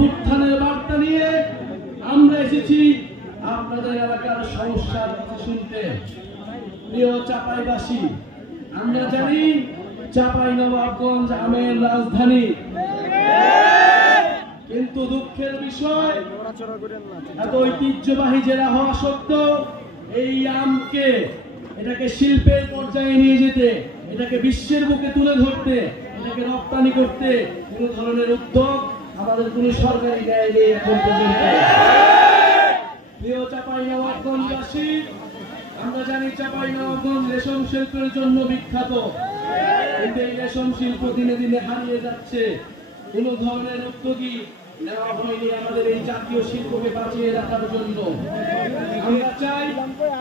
অভ্যুত্থানের বার্তা নিয়ে আমরা এসেছি আপনাদের এলাকার সমস্যার কথা শুনতে। প্রিয় চাঁপাইবাসী, আমরা জানি চাঁপাইনবাবগঞ্জ আমের রাজধানী, কিন্তু দুঃখের বিষয় এত ঐতিহ্যবাহী জেলা হওয়া সত্ত্বেও এই আমকে এটাকে শিল্পের পর্যায়ে নিয়ে যেতে, এটাকে বিশ্বের বুকে তুলে ধরতে, এটাকে রপ্তানি করতে কোন ধরনের উদ্যোগ আমাদের কোন সরকারি ন্যায় নেই এখন পর্যন্ত। প্রিয় চাঁপাইনবাবগঞ্জবাসী, আমরা জানি চাঁপাইনবাবগঞ্জ রেশম শিল্পের জন্য বিখ্যাত, কিন্তু এই রেশম শিল্প দিনে দিনে হারিয়ে যাচ্ছে। কোন ধরনের উদ্যোগী নেওয়া হয়নি আমাদের এই জাতীয় শিল্পকে বাঁচিয়ে রাখার জন্য। আমরা চাই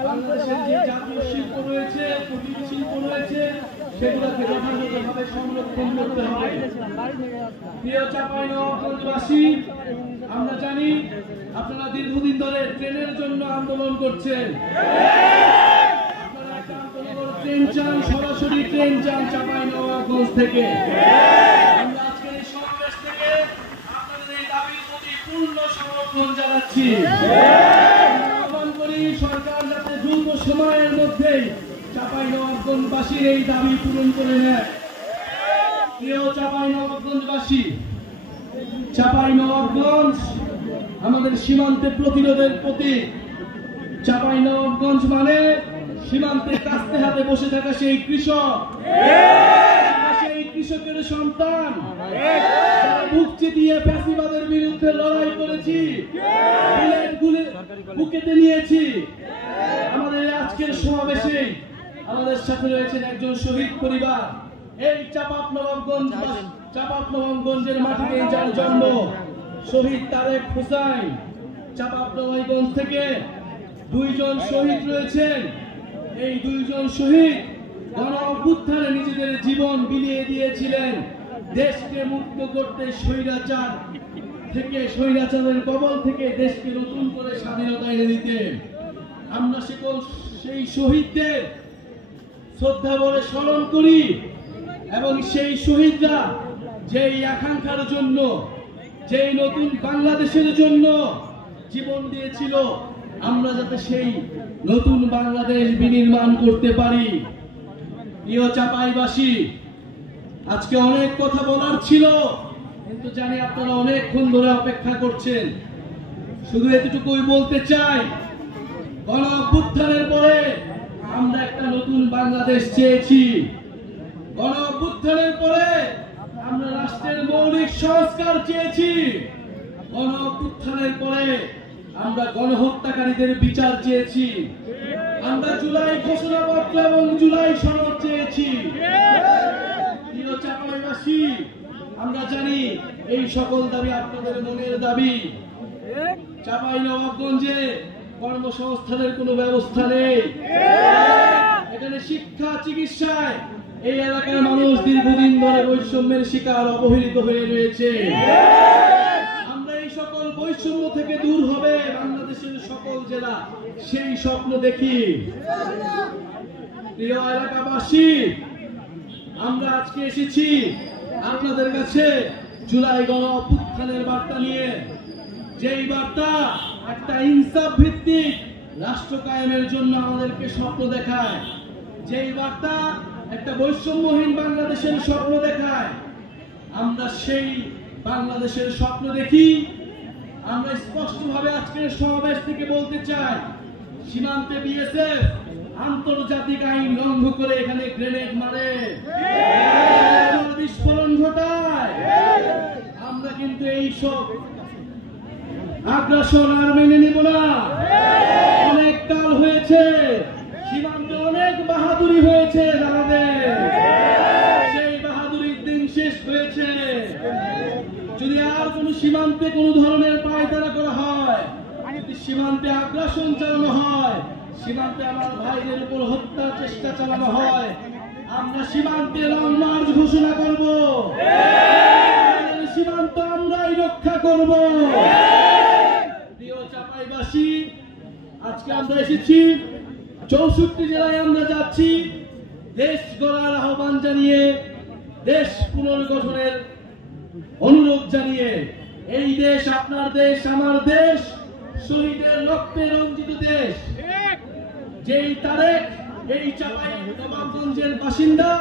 বাংলাদেশের যে জাতীয় শিল্প রয়েছে, কুটির শিল্প রয়েছে, সেগুলোকে যথাযথভাবে সংরক্ষণ করতে হবে। প্রিয় চাঁপাইনবাবগঞ্জবাসী, আমরা জানি আপনারা দীর্ঘদিন ধরে ট্রেনের জন্য আন্দোলন করছেন। আপনারা একটা আন্দোলন ট্রেন চান, সরাসরি ট্রেন চান চাঁপাইনবাবগঞ্জ থেকে। আমরা আজকের এই সমাবেশ থেকে আপনাদের এই দাবির প্রতি পূর্ণ সমর্থন জানাচ্ছি। আহ্বান করি সরকার যাতে দ্রুত সময়ের মধ্যেই চাঁপাইনবাবগঞ্জবাসীর এই দাবি পূরণ করে নেয়। প্রিয় চাঁপাইনবাবগঞ্জবাসী, চাঁপাইনবাবগঞ্জ আমাদের সীমান্তে প্রতিরোধের প্রতীক। চাঁপাইনবাবগঞ্জ মানে সীমান্তে কাস্তে হাতে বসে থাকা সেই কৃষক, সেই কৃষকের সন্তান, যারা বুক চিতিয়ে ফ্যাসিবাদের বিরুদ্ধে লড়াই করেছি, বুকেতে নিয়েছি। আমাদের আজকের সমাবেশে আমাদের সাথে রয়েছেন একজন শহীদ পরিবার। এই চাঁপাইনবাবগঞ্জের মাটিতে যার জন্ম, শহীদ তারেক হোসেন। চাঁপাইনবাবগঞ্জ থেকে দুইজন শহীদ রয়েছেন। এই দুইজন শহীদ গণ অভ্যুত্থানে নিজেদের জীবন বিলিয়ে দিয়েছিলেন দেশকে মুক্ত করতে, স্বৈরাচারের কবল থেকে দেশকে নতুন করে স্বাধীনতা এনে দিতে। আমরা সেই শহীদদের শ্রদ্ধা ভরে স্মরণ করি এবং সেই শহীদরা যেই আকাঙ্ক্ষার জন্য, যেই নতুন বাংলাদেশের জন্য জীবন দিয়েছিল, আমরা যাতে সেই নতুন বাংলাদেশ বিনির্মাণ করতে পারি। প্রিয় চাঁপাইবাসী, আজকে অনেক কথা বলার ছিল, কিন্তু জানি আপনারা অনেকক্ষণ ধরে অপেক্ষা করছেন। শুধু এতটুকুই বলতে চাই, গণ অভ্যুত্থানের পরে আমরা একটা নতুন বাংলাদেশ চেয়েছি। গণ অভ্যুত্থানের পরে আমরা রাষ্ট্রের মৌলিক সংস্কার চেয়েছি। গণ অভ্যুত্থানের পরে আমরা গণহত্যাকারীদের বিচার চেয়েছি। আমরা জুলাই ঘোষণাপত্র এবং জুলাই সনদ চেয়েছি। প্রিয় চাঁপাইবাসী, আমরা জানি এই সকল দাবি আপনাদের মনের দাবি। চাঁপাইনবাবগঞ্জে কর্মসংস্থানের কোনো ব্যবস্থা নেই। এখানে শিক্ষা, চিকিৎসায় এই এলাকার মানুষ দীর্ঘদিন ধরে বৈষম্যের শিকার, অবহেলিত হয়ে রয়েছে। আমরা এই সকল বৈষম্য থেকে দূর হবে বাংলাদেশের সকল জেলা, সেই স্বপ্ন দেখি। প্রিয় এলাকাবাসী, আমরা আজকে এসেছি আপনাদের কাছে জুলাই গণ অভ্যুত্থানের বার্তা নিয়ে। যেই বার্তা একটা ইনসাফ ভিত্তিক রাষ্ট্র কায়েমের জন্য আমাদেরকে স্বপ্ন দেখায়, যেই বার্তা একটা বৈষম্যহীন বাংলাদেশের স্বপ্ন দেখায়। আমরা সেই বাংলাদেশের স্বপ্ন দেখি। আমরা স্পষ্টভাবে আজকের সমাবেশ থেকে বলতে চাই, সীমান্তে বিএসএফ আন্তর্জাতিক আইন লঙ্ঘন করে এখানে গ্রেনেড মারে, বিস্ফোরণ ঘটায়। আমরা কিন্তু এই সব আগ্রাসন আর মেনে নিব না। অনেক কাল হয়েছে, সীমান্তে অনেক বাহাদুরি হয়েছে আমাদের, সেই বাহাদুরির দিন শেষ হয়েছে। যদি আর কোন সীমান্তে কোন ধরনের পায়তারা করা হয়, সীমান্তে আগ্রাসন চালানো হয়, সীমান্তে আমার ভাইদের উপর হত্যার চেষ্টা চালানো হয়, আমরা সীমান্তে লং মার্চ ঘোষণা করব। সীমান্ত আমরাই রক্ষা করব। প্রিয় চাঁপাইবাসী, আজকে আমরা এসেছি 64 জেলায় আমরা যাচ্ছি দেশ গড়ার আহ্বান জানিয়ে, দেশ পুনর্গঠনের অনুরোধ জানিয়ে। এই দেশ আপনার দেশ, আমার দেশ, শহীদের রক্তে রঞ্জিত দেশ। যেই তারেক এই চাঁপাইনবাবগঞ্জের বাসিন্দা,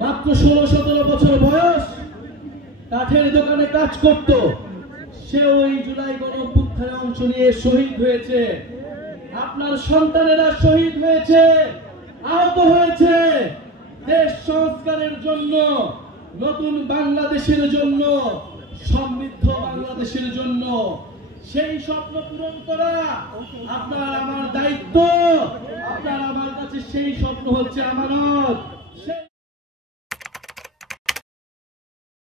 মাত্র 16-17 বছর বয়স, কাঠের দোকানে কাজ করত, সে ওই জুলাই গণঅভ্যুত্থানে অংশ নিয়ে শহীদ হয়েছে। আপনার সন্তানেরা শহীদ হয়েছে, আহত হয়েছে দেশ সংস্কারের জন্য, নতুন বাংলাদেশের জন্য, সমৃদ্ধ বাংলাদেশের জন্য। সেই স্বপ্ন পূরণ করা আপনার আমার দায়িত্ব। আপনার আমার কাছে সেই স্বপ্ন হচ্ছে আমানত।